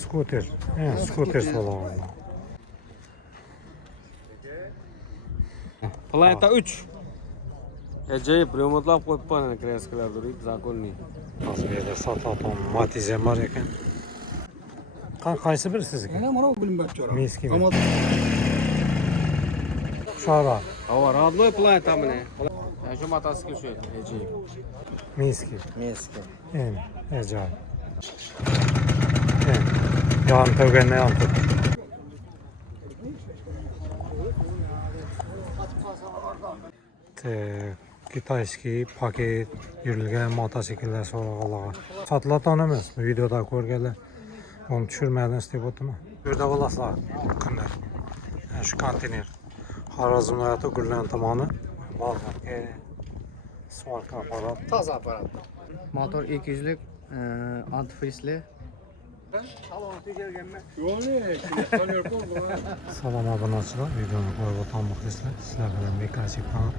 Skuter. Skuter salonu. Planeta 3. Acayip remotlab qo'yibman kreskalar durib, zakolniy. Tasvirda sataton Matizem var ekan. Qaysi biri sizniki? Mana bilinmay chora. Meski. Shara. Hava родной planeta mine. Shu motosikl shu acayip. Meski. Meski. Acayip. Yan tövgenne yan tut. Kitayski paket yürülgen motosikletler soğuğalağa. Satılatan emas. Videoda ko'rganlar. Onu düşürmeden isteyip otuma. Burada olasılar. Günler. Şu konteyner. Xorazm viloyati Gurlan tumani. Balg'arga svorka aparat. Toza aparat. Motor 200'lük, antifrizli. Salom obunachilar. Videoni ko'rib o'tgan muxlislar. Sizlar bilan bekor chekman.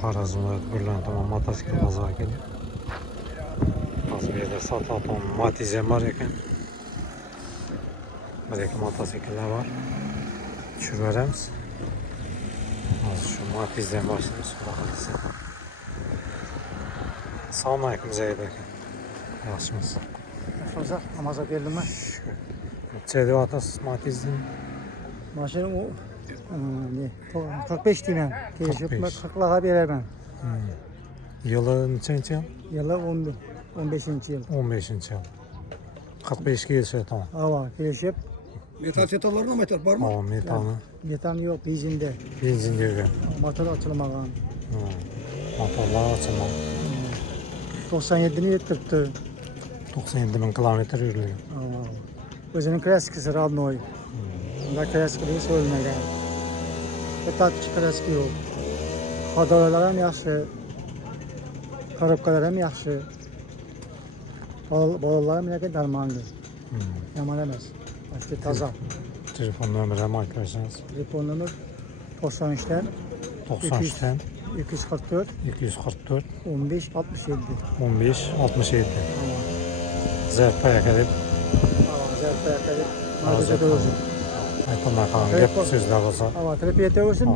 Xorazm viloyati Gurlan tumani motosikl bozoriga keldik. Hozir bu yerda Sataton Matizem var ekan. Bir iki motosikletler var. Tushirib beramiz. Hozir shu Matizem boshlaymiz. Xudo xohlasa. Assalomu alaykum Zayd aka. Yaxshimisiz? So'za namaza geldimmi? Necha deyapsiz Matizem? Mashina o ne? 45 deyman. Kelishib 40'lara beraman. Yılı nechanchi yil? Yılı 15-yil. 15-yil. 45 kelishadi tamam. Ava kelishib. Metal çetalarına metal var mı? Tamam, metalni. Metan yo'q, benzinde. Benzin yurgan. Motor ochilmagan. Motorlar ochilmagan. 97 ni yetibdi. 97 bin kilometr yurilgan. O'zining kraskasi родной. Unda kraskasi so'lmagan. Bitta kraska yo'q. Xodolar ham yaxshi. Korobkalar ham yaxshi. Bolalar ham lekin darmonli. Yomon emas. Başka toza. Telefon nomeri ham aytib bersangiz. Telefon nomer 93'ten 93'ten 244 244 15 67. 15 67. Zerpaya kelib Zarfaya kadar mağazada olsun. aytolmay qolgan gap so'zlar bo'lsa Ama tripiyete olsun,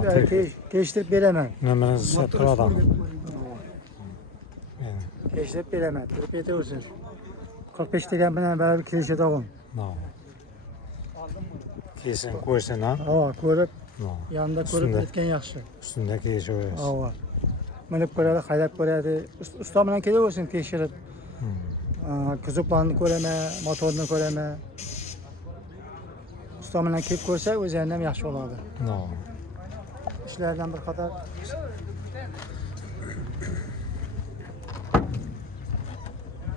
geçtirip veremem. nomeringizni silab turadi. Geçtirip veremem, tripiyete olsun. 45 degan bilan beraber kirişe tağın. Kesin ko'rsin ha. Ava ko'rib, No. yanında ko'rib etken yaxshi. Ustunda kelishaverasiz. Ava. Minib ko'radi, haydab ko'radi. Usta bilan kelaversin tekshirib. Kuzuplarni ko'raman, motorni ko'raman. Usta bilan kelib ko'rsa, o'zi ham yaxshi bo'ladi. No. İşlerden bir kadar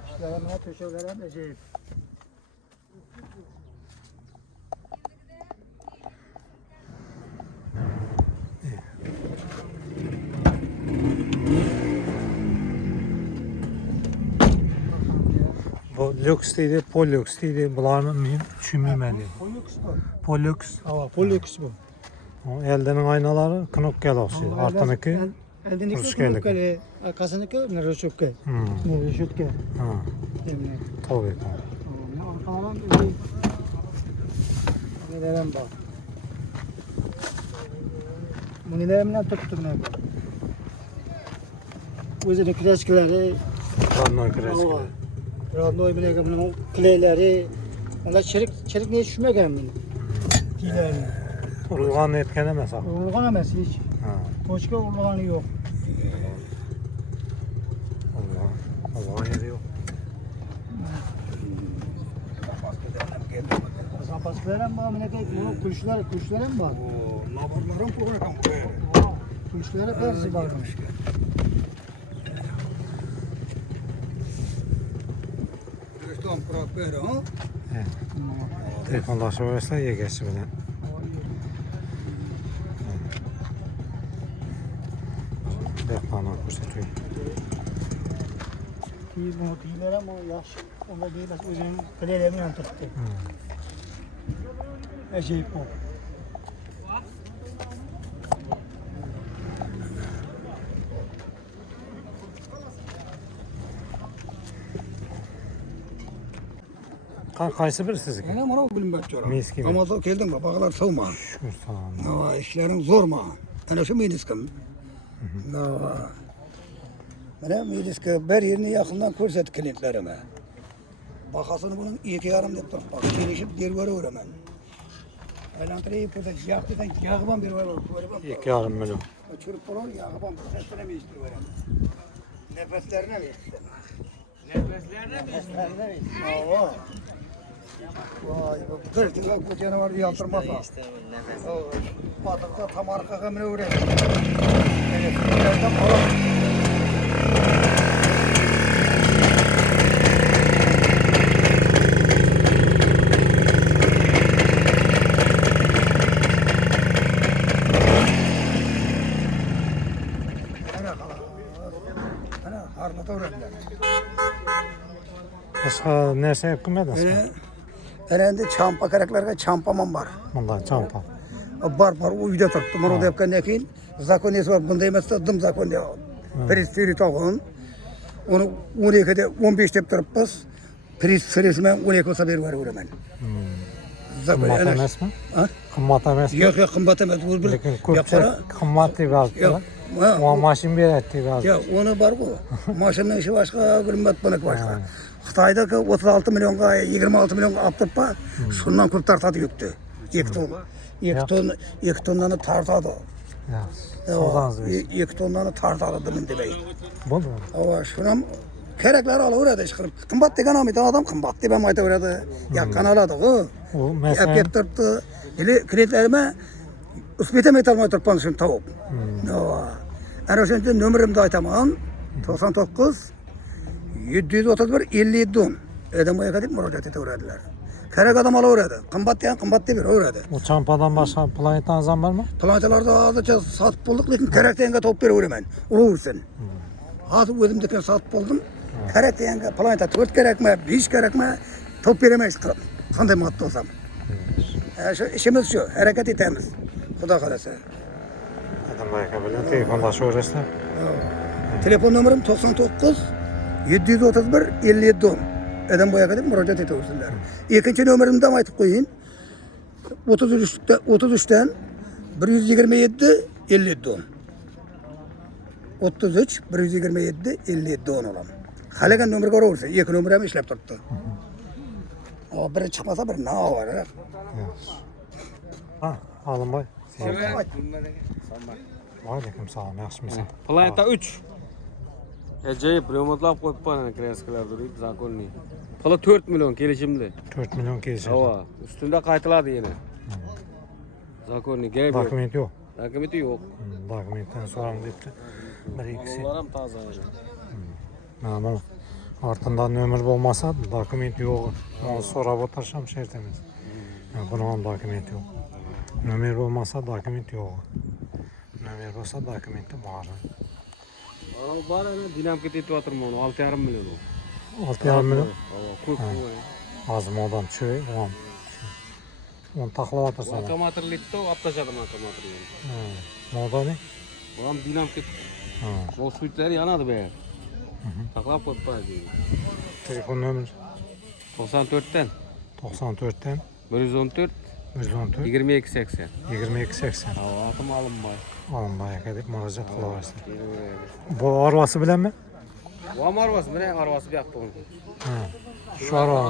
işlerden töşevler hem acayip. Bu lüks deydi, polüks deydi. Bularni men tushunmayman deydi. Polüks bu. Polüks. Ava, polüks bu. O eldining aynalari knopkaga o'xshaydi. Ortiniki Eldiniki Ruskaylik. knopkali, arkasıniki reshotka. Ne reshotka. ha, tabii. Ne arkadan öyle. Nelerim bak. Bu nelerimden tuttum ne bu. Özünün kreskileri, Radnoy kreski. Radnoy bile bunun kleyleri, onlar çelik niye düşmegen bunu? Tiylerini. Urulgan etken emas ha. Urulgan emas hiç. Ha. Koçka urulganı yok. Urulgan yeri yok. Zapasklarım var, bunun kuşlarım var. Laborlarım program. Kuşları hepsi var. Tam program ha. Telefonlashaversa egasi bilan. Dehqonni ko'rsataylik. Bunu tiylerim o yaxşı. Onda değil, özünün kleylerini tuttu. Acayip bu. Qaysi biri sizniki? Ana mana bu bilinmek çorak. Miski mi? Ramazan geldin mi? Bağlar soğuma. Shukur salom. Nava işlerin zor mu? Ana şu miniskim. Nava. Mana miniski bir yerini yakından ko'rsat klientlerime. Bakasını bunun 2,5 deb turib bak. Kelishib berveraman. Aylantirib ko'rsat, yaqtidan yag'ban berveraman. 2,5 milyon. Çürük olur, yag'ban ko'rsatib berveraman. Nefeslerine versin. Nava. Vay bu bir tıka bu canavarı yaptırmasa. Batıkta tam arkaga mine uğrayın. Evet, birazdan falan. Ana harlata uğradılar. Başka nerse yapmadınız mı? Elinde çampa karaklarga çampaman var. Bundan çampa. Var uyda turibdi. Mana bu yapgandan keyin zakoniyasi bor. Bunday emasda dim zakon deb. Prestiri tog'in. Uni 12 da 15 deb turibmiz. Prestiri men 12 olsa berib yuboraman. Qimmat emasmi? Ha? Qimmat emasmi? Yo'q, qimmat emas. Bu bir Lekin ko'pchilik qimmat deb yozibdilar. Ha. Ona mashin beradi deb yozibdi. Ya onu var bu. Maşının işi başka, kıymet bana başka. Xitoydagi 36 milyonga 26 milyonga olib turibpa, shundan ko'p tartadi yukni. 2 ton. 2 tonnani tartadi. Yaxshi. Sog'dangiz bersin. 2 tonnani tartadi demin demay. Bo'ldi. Ava shuni ham keraklari olaveradi ish qilib. Qimmat degan olmaydi odam, qimmat deb ham aytaveradi. Yaqqan oladi-ku. U Gap masalan gap turibdi. Ele klientlarime uspetam aytolmay turibman shuni tavib. Ava. Ana o'shanda nomerimni aytaman. 99 731 57 10. Adam boyaga deb murojaat etaveradilar. Kerak adam olaveradi. Qimmat degan qimmat deb beraveradi. u champadan boshqa planetangiz ham bormi? Planetalarda hozircha sotib bo'ldik, lekin kerak deganga topib beraveraman. Uraversin. Hozir o'zimnikidan sotib bo'ldim. Kerak deganga planeta 4 kerakmi, 5 kerakmi topib beraman ish qilib. Qanday modda olsam. Shu ishimiz shu, harakat etamiz. Xudo xolasa. Adam aka bilan telefonlashaverasizlar. Telefon nomerim 99 731 57 10. Adam boyaga deb murojaat etaversinlar. Ikkinchi nomerimni ham aytib qo'ying. 33 dan 127 57 10. 33 127 57 10 olam. Qalagan nomerga uraversin. Ikki nomer ham ishlab turibdi. Biri chiqmasa bir nima bor. Yaxshi. Ha, Alimboy. Alaykum salom, yaxshimisan? Planeta 3. Acayip remontlab qo'yibman kreskalar durib, zakonniy. Puli 4 million kelishimli. 4 milyon kelishadi. Hava, ustunda qaytiladi yana. Zakonniy gap yo'q. Dokument yo'q. Dokumenti yo'q. Dokumentdan so'ram debdi. 1-2. Ular ham toza. Mana ortidan nomer bo'lmasa, dokument yo'q. Onu so'rab o'tirisham shart emas. Buni ham dokument yo'q. Nomer bo'lmasa, dokument yo'q. Nomer bo'lsa, dokumenti bor. Ana bor ana dinamika tetyaptirman, 6,5 million. 6,5 milyon. Ko'p. Hozir modam tushib, onu taxlayapsan. Akamatorlikda olib tashladim akamatorni. Modani? Bu ham dinamika. O suyutlari yanadi bu yer. Taxlab qo'yibman. Telefon nomer 94 dan 94 dan 114 114 2280. 2280. Atim Alimboy. Alimboy aka deb murojaat qilaverasizlar. Bu arvasi bilanmi? Bu ham arvasi, mana arvasi bu yoqda. Shu arva.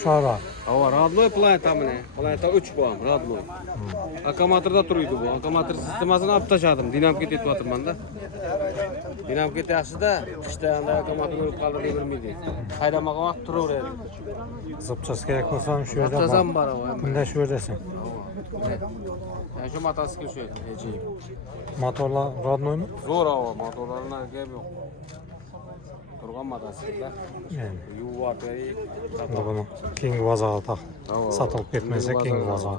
Shu arva. Hava radnoy planeta mana. Planeta 3 bu ham radnoy. Akamatorda turuydi bu. Akamator sistemasini olib tashladim. Dinamika tetyaptirman-da. Dinamika yaxshi-da, qishda anda akamator o'lib qoldi demirmaydi. Haydamagan vaqt turaveradi. Zapchaskaga ko'rsam shu yerda Zapchasam bor. bor. Bunda shu yerdasan. Ya şu motosikl şu eceyim. Motorlar rodnoymi? Zo'r hava motorlarına gap yo'q. Turgan motosiklar. Yani. Yuvatari. Buni keyingi bozorda taq. Sotilib ketmasa keyingi bozor.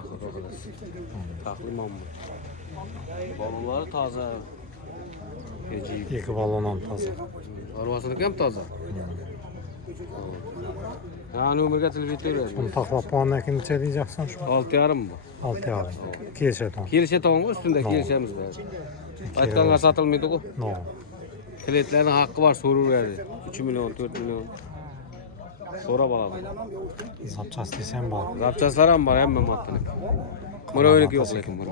Taqlimam bu. Bolalar toza. Eceyim. İki balon ham toza. Arvasıniki ham toza. Ha nomerga telefon etaveradi. Buni taqlab qo'ygandan keyin necha deyapsan shu? 6,5 bu. 6,5. Kelishadi. Kelishato'g'mi ustunda kelishamiz biz. Aytganga sotilmaydi-ku. No. Klientlarning haqqi bor so'raveradi. 3 million, 4 million. So'rab olaman. Zapchast desam bor. Zapchastlar ham bor, hamma matnik. Muroviniki yo'q lekin bor.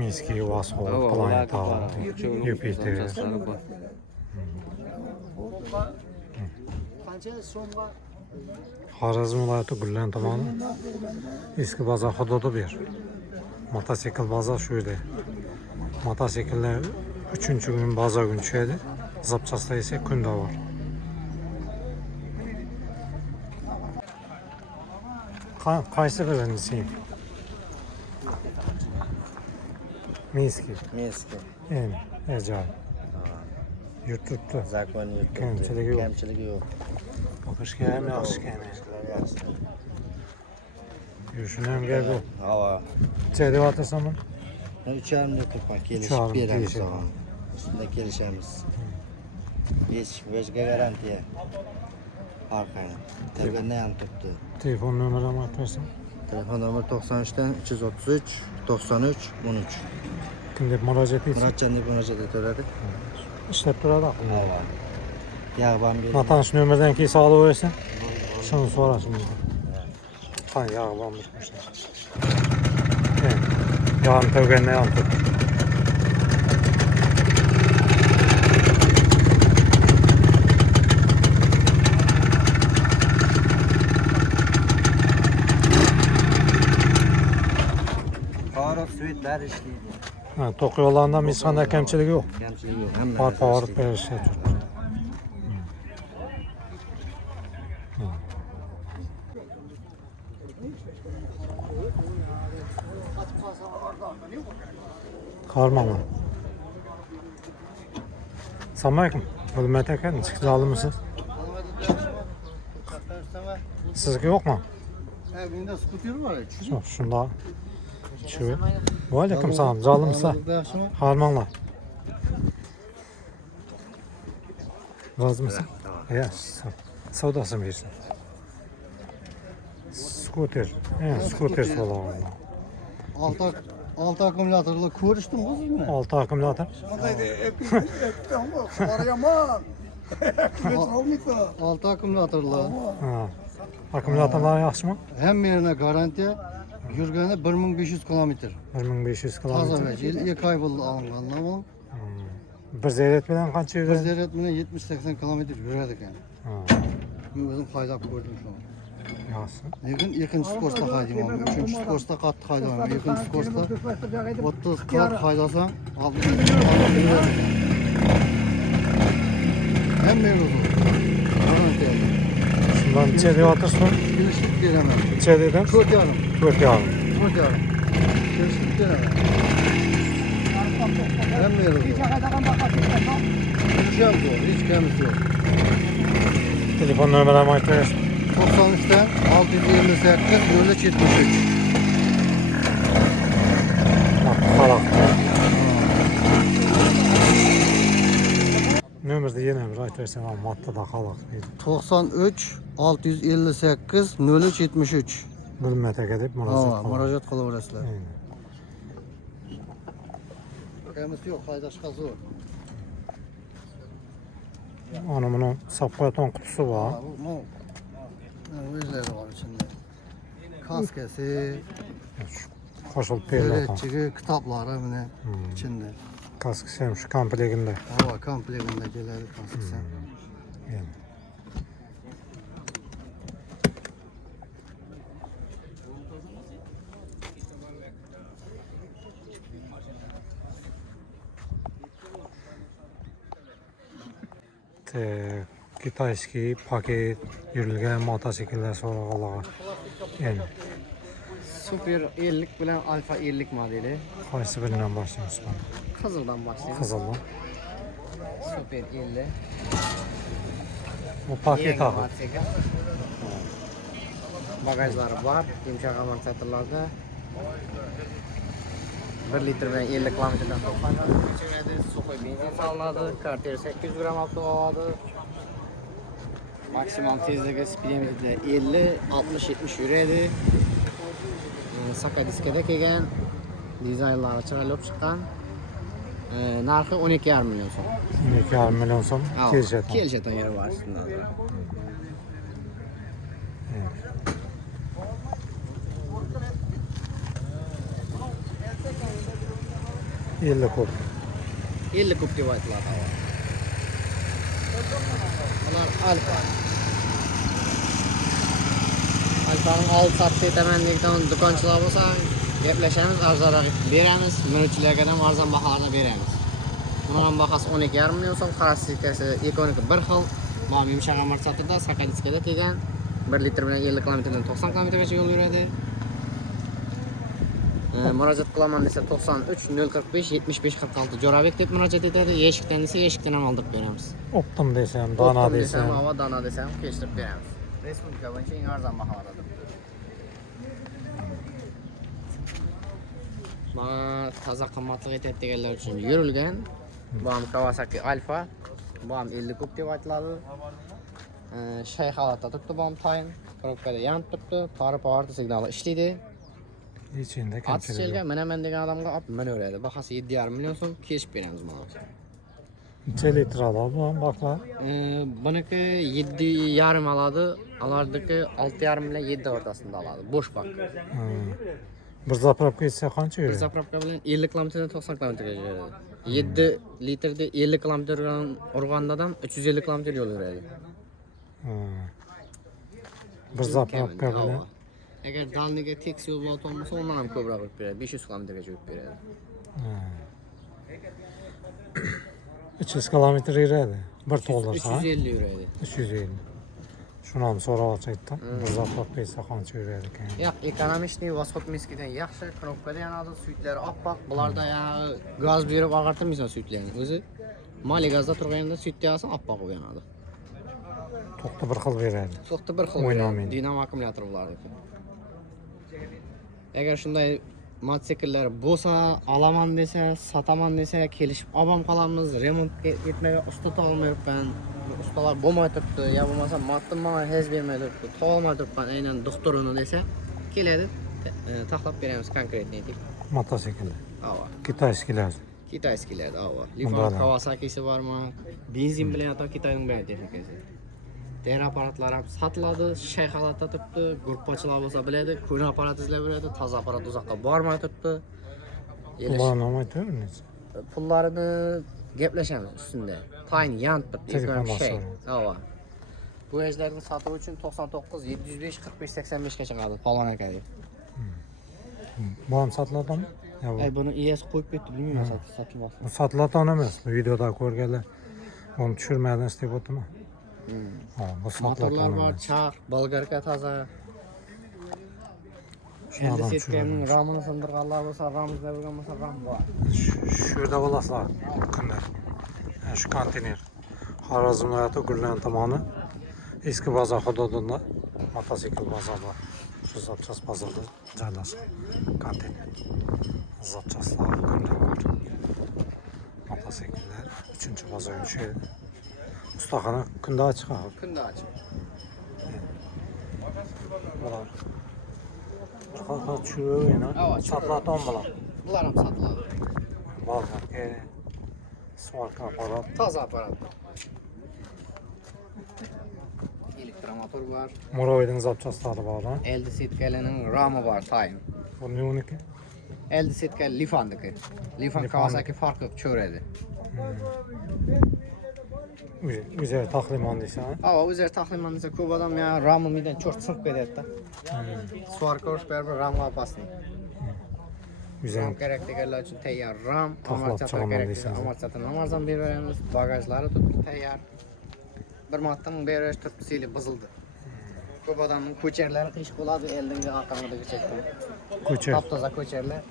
Miski, Vasco, Planeta, Jupiter. Zapchastlari bor. qancha so'mga Xorazm viloyati Gullan tumani eski bozor hududi bu yer. Motosikl bozor shu yerda. Mototsikllar 3-kun bozor kuni tushadi. Zapchastlar esa kunda bor. Qaysi birini sen? Miski. Minsk. En ajoyib. Yurtibdi. Zakon yurtibdi. Kamchiligi yo'q. Kamchiligi yo'q. O'qishga ham yaxshi ekan. Ishlar yaxshi. Yurishini ham gap yo'q. Havo. Chay deyotirsanmi? 3,5 turibman, kelishib 3,5 beramiz. kelishib. Tamam. Shunda kelishamiz. 5 garantiya. Orqani. Telefonda ham turibdi. Telefon nomerini aytmasan. Telefon nomeri 93 dan 333 93 13. Kim deb murojaat etsin? Murodjon deb murojaat etaveradi. Ishlab turadi aqlli. Yag'ban bering. Natanish nomerdan keyin olaversin. Shuni so'rasin. Ha, yag'ban bitmişler. Yağın tövgenine yan tut. Faruk Suyetler işleydi. Ha, tok yollarından biz qanday kamchiligi yo'q. Kamchiligi yo'q. Hamma Parpa orib berishga turibdi. Qarmama. Assalomu alaykum. Hurmat aka, chiqib oldimisiz? Sizga yo'qmi? ha bunda skuter bor Yo'q, shunda. Shu. Va alaykum salom. Jolimsiz? yaxshimi Harmonlar. Rozimisan? Yaxshi. Savdosini bersin. Skuter. Skuter so'rayman. olti akkumulyatorli ko'rishdimi o'zingmi 6 akkumulyator. olti akkumulyatorli Ha. Akkumulyatorlar yaxshimi? hamma yerine garantiya yurgani 1500 kilometr 1500 toza kilometr. ve 2 ay bo'ldi olingandan bu Bir zaryad bilan qancha bir yuradi? zaryad bilan 70-80 kilometr yuradi ekan Ha. men o'zim haydab ko'rdim shuni Yaxshi. lekin ikkinchi skorsda haydayman uchinchi skorsda qattiq haydayman ikkinchi skorsda 30-40 haydasam hamma yer o'zi garantiya Shundan necha deyotirsiz? kelishib beraman Necha dedim? 4,5 4,5. 4,5 kelishib beraman hamma yer o'zi Hocam bu, hiç kendisi yok. Telefon numaramı aytasiz. 93'ten 628 73. Xalaq. Nömrni yana bir aytasan, mattada xalaq deydi. 93 658 03 73. Hurmat aka deb murojaat Tamam, qilaman. müracaat kılaverasizlar. Aynen. Kendisi yok, haydaşkası var. Ana bunun sapqaton qutisi bor. Bu özleri var içinde. Kaskesi, Qo'shilib beriladi. öğretçigi, kitapları mı içinde. Kaskisi ham shu komplektida. Hava komplektinde gelir kaskesi. Yani. Kitayskiy paket yurilgan mototsikllar so'rag'anlar. Yani Super 50 bilan Alfa 50 modeli. qaysi biridan boshlaymiz? Qizildan boshlaymiz. Qizilmi? Super 50. Bu paket Yangi haqi. mototsikl. Bagajlari bor, yumshoq amortizatorlarda. 1 litr bilan 50 kilometrdan to'xtadi. Ichida suxoy benzin solinadi, karter 800 gram oladi. Maksimal tezligi speedometrda 50, 60, 70 yuradi. Saka diskada kelgan. Dizaynlari chiroyli bo'lib chiqqan. Narxi 12,5 million so'm. 2,5 million so'm kelishadi. Kelishadigan yeri bor shundan. 50 kub. 50 kub deb aytiladi havo. Ular Alfa. Alfa'ning oldi sotib ketaman degan do'konchilar bo'lsa, gaplashamiz, arzonroq beramiz, minutchilarga ham arzon baholarni beramiz. Buning bahasi 12,5 million so'm, xarajatasi ekonomik bir xil. Bu yumshoq amortizatorda sakadiskada kelgan 1 litr bilan 50 kilometrdan 90 kilometrgacha yo'l yuradi. Murojaat qilaman desa 93 045 75 46 Jo'rabek deb murojaat etadi. Eshikdan desa eshikdan ham oldirib beramiz. Optim desam, dona Optim desam. havo dona desam kelishtirib beramiz. Respublika bo'yicha eng arzon baholarda. Mana toza qimmatli aytadi deganlar uchun yurilgan. Bu ham Kawasaki Alfa. Bu ham 50 kub deb aytiladi. Shay holatda turibdi bu ham tayin. Korobkada yonib turibdi. Tori powerda signali ishlaydi. İçinde Atışçıga kamchilik. minaman degan odamga olib minaveradi. Bahasi 7,5 million so'm kelishib beramiz mana. Necha litr oladi bu ham bakla? Buniki 7,5 oladi. Alardiki 6,5 bilan 7 o'rtasida oladi. Bo'sh bak. Bir zapravka etse qancha Bir yuradi? zapravka bilan 50 kilometrdan 90 kilometrga yuradi. 7 litrda 50 kilometrdan urganda ham 350 kilometr yo'l yuradi. Bir zapravka bilan Agar dalniga tekis yo'l bilan o'tolmasa, undan ham ko'proq yurib beradi. 500 kilometrgacha yurib beradi. 300 kilometr yuradi. Bir to'ldirsa 350 yuradi. 350. Shuni ham so'rab aytdim. Bir zapravka etse qancha yuradi ekan? Yo'q, ekonomishniy Voskotminskidan yaxshi, knopkada yanadi, suyutlari oppoq. Bularda yana gaz berib ag'artirmaysan suyutlarni. O'zi mali gazda turganda suyutni olsa oppoq bo'lib yanadi. To'qta bir xil beradi. To'xta bir xil O'ynamaydi. dinamo akkumulyator bularniki. Agar shunday mototsikllar bo'lsa, olaman desa, sotaman desa, kelishib olib qolamiz. Remont etmaga usta topolmayapman. Ustalar bo'lmay turibdi, yo bo'lmasa matni menga hech bermay turibdi. Topolmay turibman, aynan doktorini desa, keladi, taxlab beramiz konkretniy deb. Motosikl. Ava. Kitayskilar. Kitayskilar, ava. Bundan. Lifan Kawasakisi bormi? Benzin bilan yoki Xitoyning bilan texnikasi. Ter apparatlar ham sotiladi, shay holatda turibdi. Gruppachilar bo'lsa biladi, ko'rin apparat izlab beradi, toza apparat uzoqqa bormay turibdi. Ularni ham aytavering. Pullarini gaplashamiz ustunda. Tayin yonib turibdi, Telefon shay. bosadi. Ava. Bu ejlarni sotuv uchun 99 705 45 85 gacha qoladi, Polvon aka. Bu ham sotiladimi? Yo, Ay buni ES qo'yib ketdi, bilmayman sotilmoqda. bu sotiladigan emas. Bu videoda ko'rganlar. Uni tushirmadan isteb o'tdim. Ha, bu Motorlar sotiladigan bor, emas. chaq, bolgarka toza. Shuni Endi ham setkaning tushiradi. ramini sindirganlar bo'lsa, ramizda bo'lgan bo'lsa, ram bor. Shu yerda bo'lasizlar. Kunda. Shu konteyner. Xorazm viloyati Gullan tomoni eski bozor hududida motosikl bozori bor. Shu zapchas bozorda joylashgan konteyner. Zapchaslar kunda bor. Motosikllar 3-bozorga tushadi. Ustaxona kunda ochiq. Kunda ochiq. Bular. Bir qancha tushiraymi? Ava, tushiradi. Sotiladigan bular. Bular ham sotiladi. Bozorga svorka apparat. Toza apparat. Elektromotor bor. Murovidning zapchaslari bor. LD setkalining rami bor, tayin. Bu ne uniki? LD setka Lifandiki. Lifan Kawasaki farqi yo'q, cho'radi. O'zi taxlimon deysan. Ava, o'zlari taxliman desa, ko'p odam ya ramidan cho'rt sinib ketadi-da. Svarka urish berib ramga opasni. O'zi Ram kerak deganlar uchun tayyor ram, Taxlab amortizator chiqaman kerak deysan. desa, amortizatorni ham arzon berib beramiz. Bagajlari turibdi tayyor. Bir martadan beri turibdi, seli buzildi. Ko'p odamning ko'charlari qiyish bo'ladi, eldinga aqamida ko'chakdan. ko'char. Top-toza ko'charlar.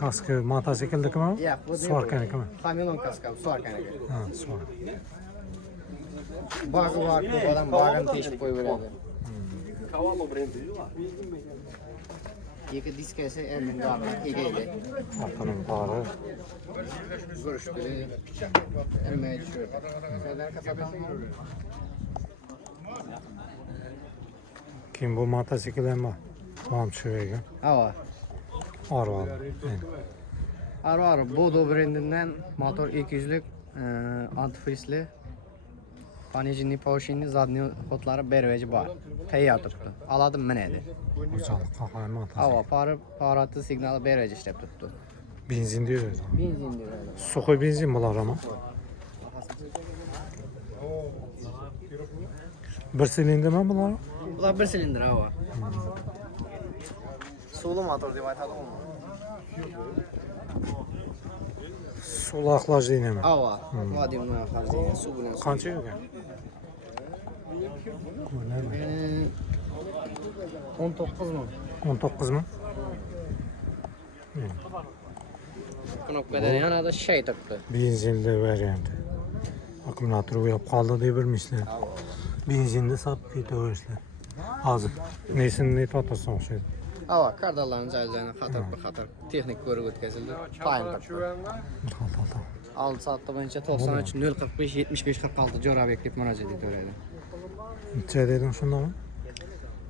Kaskı motosikldikimi? Yo'q, bu Svarkanikimi? Familon kaska, Svarkaniki. Ha, Svark. Bag'i bor, ko'p odam bag'ini teshib qo'yaveradi. Ikki diskasi eldinga aqam egaydi. Orqaning bari. Görüştü. Elmeye düşüyor. Şeyler kasadan Kim bu motosikl mi? Mam tushirgan. Ava. Arval. Bodo brendinden motor 200'lük antifrizli Panejini, Porshinni, zadniy xotlari berveji bor. Tayyor turibdi. Oladim minadi. Xo'jalikqa qo'yma mototsikl. Havo parati signali berveji ishlab turibdi. Benzin diyor. Benzin deyiladi. Suxuy benzin bular ama. Bir silindirmi bular? Bular bir silindr havo. Suvli motor deb aytadimi? Suv axlajliynimi? Havo. Vladimir Xarzin suv bilan. Qancha yurgan? 19 ming. 19 mi? Knopkada yanada shay turibdi. Benzinli varianti. Akkumulyator uyab qoldi deb bilmishlar. Benzinni sap ketaverishlar. Hozir nesini netyapsan o'xshaydi. Havo, kardallarni joylarni xatar texnik ko'rib o'tkazildi. Time turibdi. Xalta. 6 soatda bo'yicha 93 045 75 46 Jo'rabek deb murojaat etaveradi. Necha dedim shundami?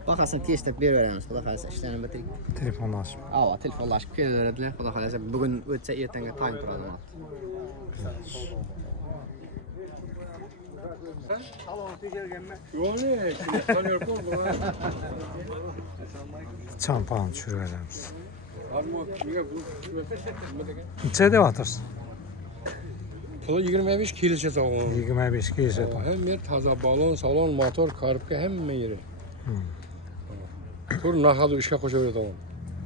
Bahasini tezlab beraveramiz, xudo xolasa ishlarni bitirib. Telefonlashib. Havo, telefonlashib kelaveradilar, xudo xolasa bugun o'tsa ertaga time turadi. Çampan tushiraveramiz. Necha deyapsiz? Pulu 25 kilise sağlam. 25 kelsa to'g'ri. Hem yer taza balon, salon, motor, korobka hamma yeri. Tur nahadu ishga qo'shaveradi tamam.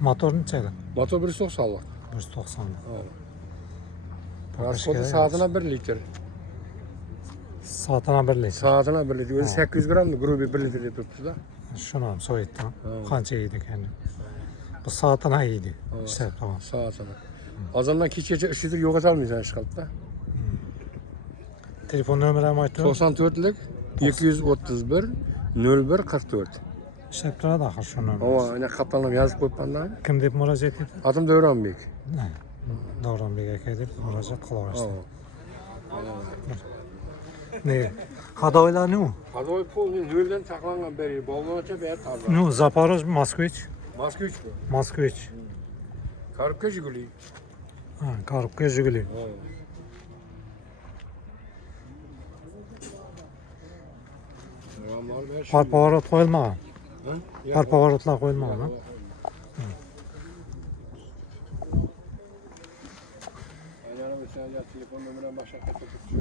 Motor nechada? Motor 190lik. 190. Rasxodi soatına 1 litr. Soatına 1 litr. Soatına 1 litr. O'zi 800 gramm grubi 1 litr deb turibdi-da. Shuni ham so'yitdim. Qancha yeydi ekan? Bu soatına yeydi. Ishlab turgan. Soatına. Azamdan kechgacha 3 litr yo'qota olmaysan ish qilibdi-da. Telefon nomerini aytib. 94lik 231 01 44. Ishlab turadi axir shu nomer. Ova, ana qatlanib yozib qo'yibman-da. Kim deb murojaat etdi? Adım Davronbek. Davronbek aka deb murojaat qilaverishdi. Ova. Ne? Hadoylar ne? Hadoy polni noldan saqlangan beri baloncha bayat tarzı. Ne? Zaporoj, Moskvich, Moskvich bu. Moskvich. Korobka Jiguli. Ha, korobka Jiguli. Parpоворot qo'yilmagan. Parpоворotlar qo'yilmagan, ha?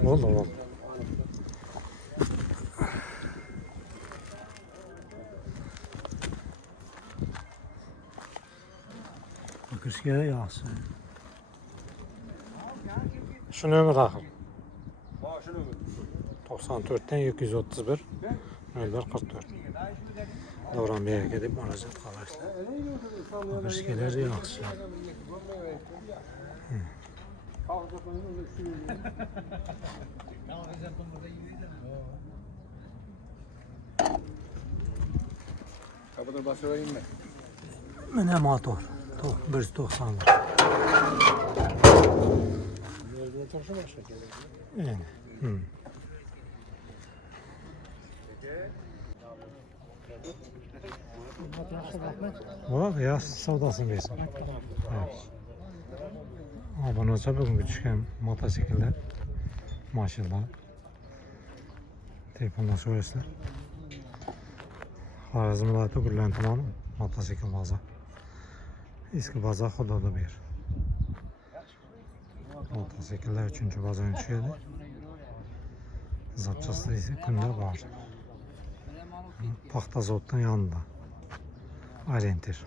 Bo'ldi, bo'ldi. Bakışga yaxshi. Shu nomer axir. Ha, shu nomer. 94 dan 231 0144. Davronbek aka deb murojaat qilasizlar. Bakışgalar yaxshi. Kapıda basırayım mı? Mana motor. 190. Nereden taşıma şekeri? Yani. Bo'ladi, yaxshi savdosini bersin. Obunachi bugungi tushgan mototsikllar, mashinalar. Telefonlashaverasizlar. Xorazm viloyati Gurlan tumani mototsikl bozor. Eski bozor hududi bir. Mototsikllar 3-bozorga tushadi. Zapchastasi kunda bor. Paxta zavoddan yonida. Orientir.